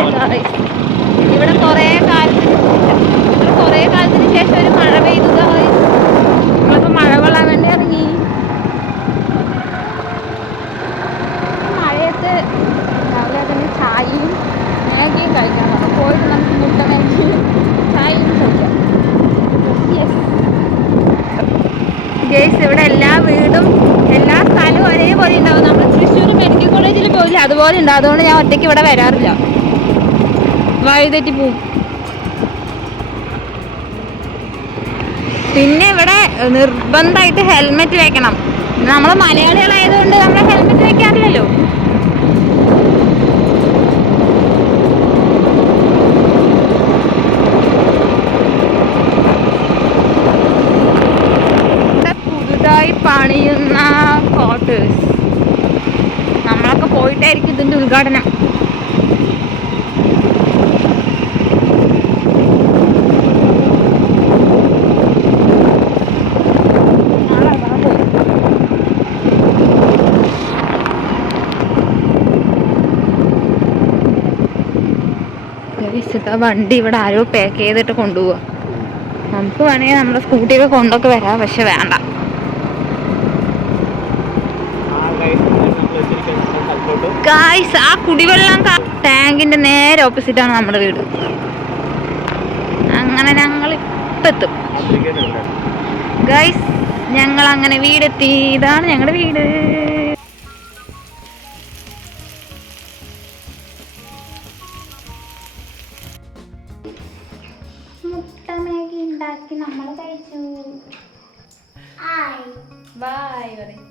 ഇവിടെ കുറേ കാലത്തിന് ഇവിടെ കുറേ കാലത്തിന് ശേഷം ഒരു മഴ പെയ്തു നമ്മളിപ്പോൾ മഴ കൊള്ളാൻ വേണ്ടി ഇറങ്ങി. മഴയത്ത് രാവിലെ തന്നെ ചായയും മാഗിയും കഴിക്കണം. അപ്പോൾ പോയിട്ട് നമുക്ക് മുട്ട മാഗി ചായയും കഴിക്കാം. ഗേസ് ഇവിടെ എല്ലാ വീടും എല്ലാ സ്ഥലവും ഒരേപോലെ ഉണ്ടാവും. നമ്മൾ തൃശ്ശൂർ മെഡിക്കൽ കോളേജിൽ പോയില്ല. അതുപോലെ ഉണ്ട്. അതുകൊണ്ട് ഞാൻ ഒറ്റയ്ക്ക് ഇവിടെ വരാറില്ല. വഴിതെറ്റി പോവും. പിന്നെ ഇവിടെ നിർബന്ധമായിട്ട് ഹെൽമെറ്റ് വെക്കണം. നമ്മൾ മലയാളികളായതുകൊണ്ട് നമ്മൾ ഹെൽമെറ്റ് വെക്കാറില്ലല്ലോ. പുതുതായി പണിയുന്ന ക്വാർട്ടേഴ്സ് നമ്മളൊക്കെ പോയിട്ടായിരിക്കും ഇതിന്റെ ഉദ്ഘാടനം. ഇതാ വണ്ടി ഇവിടെ ആരോ പാക്ക് ചെയ്തിട്ട് കൊണ്ടുപോവാ. നമുക്ക് വേണമെങ്കിൽ നമ്മുടെ സ്കൂട്ടിയൊക്കെ കൊണ്ടൊക്കെ വരാം പക്ഷെ വേണ്ട. ഗായ്സ് ആ കുടിവെള്ളം ടാങ്കിന്റെ നേരെ ഓപ്പോസിറ്റ് ആണ് നമ്മുടെ വീട്. അങ്ങനെ ഞങ്ങൾ ഇപ്പെത്തും ഗായ്സ് ഞങ്ങൾ അങ്ങനെ വീടെത്തി. ഇതാണ് ഞങ്ങളുടെ വീട്. ഉണ്ടാക്കി നമ്മൾ കഴിച്ചു. ബായ് പറയും.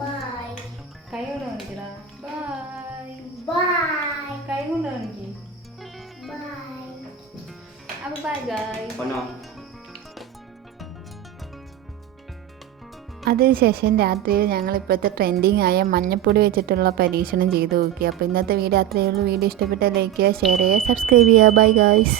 ബൈ കൈ കൊണ്ട് കാണിക്കടാ. ബായ്. ബൈ കൈ കൊണ്ട് കാണിക്ക്. ബൈ അപ്പൊ ബൈ ഗായ് അതിനുശേഷം രാത്രിയിൽ ഞങ്ങൾ ഇപ്പോഴത്തെ ട്രെൻഡിങ് ആയ മഞ്ഞപ്പൊടി വെച്ചിട്ടുള്ള പരീക്ഷണം ചെയ്തു നോക്കി. അപ്പോൾ ഇന്നത്തെ വീഡിയോ അത്രയേ ഉള്ളൂ. വീഡിയോ ഇഷ്ടപ്പെട്ട ലൈക്ക് ചെയ്യുക ഷെയർ ചെയ്യുക സബ്സ്ക്രൈബ് ചെയ്യുക. Bye guys